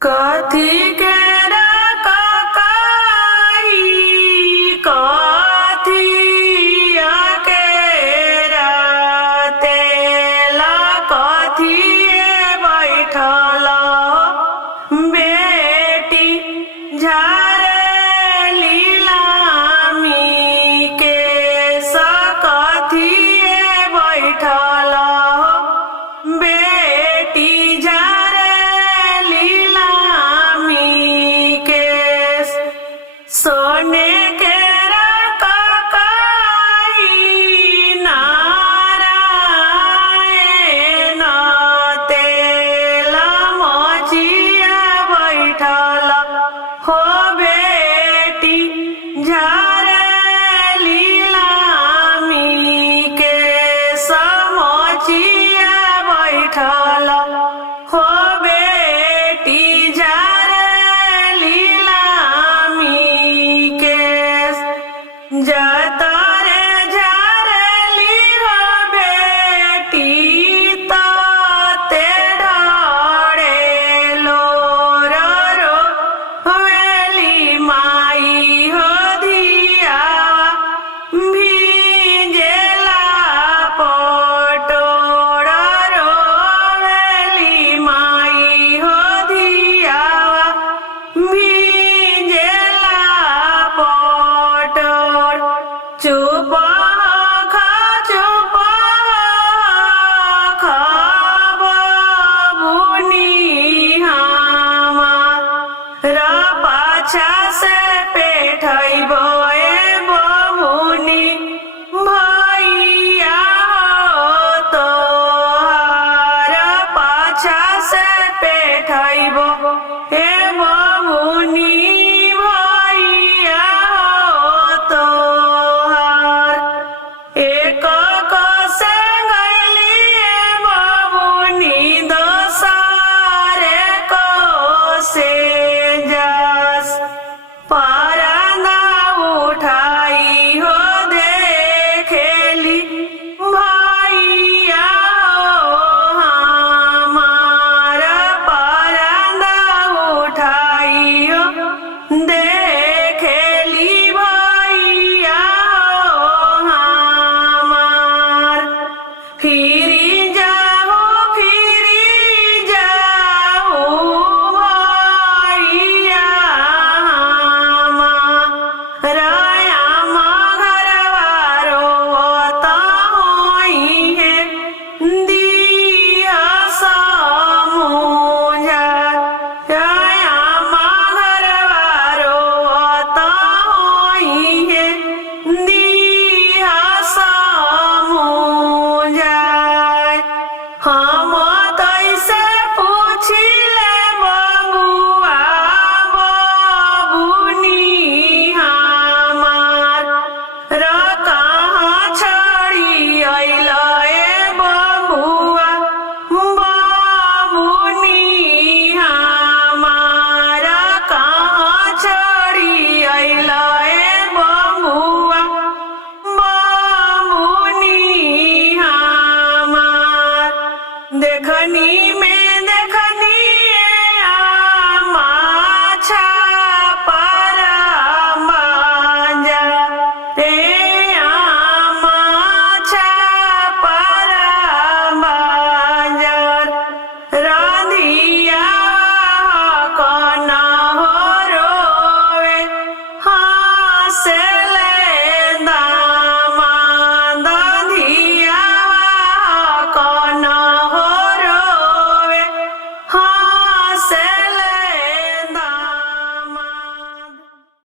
कथी केरा ककाई कथिया केरा तेला कथिए बैठल बेटी झारेली लामी केस कथिए बैठल बेटी झारेली लामी केस सोने केरा ककाई नारायण तेला मचिया बैठल हो बेटी झारेली लामी केस मचिया बैठल हो बेटी झारेली लामी केस जतरे झारेली हो बेटी ताते ढाळेलो रो वेली माई हो धिया भिजेला पटोळ रो वेली माई हो धिया भिजेला पटोळ चुप बबुनी हामा पाछा से पेठैब ए बबुनी भैया हो तोहार पाछा से पेठैब ए बबुनी भैया हो तोहार एक से गैली ए बबुनी दोसरे को से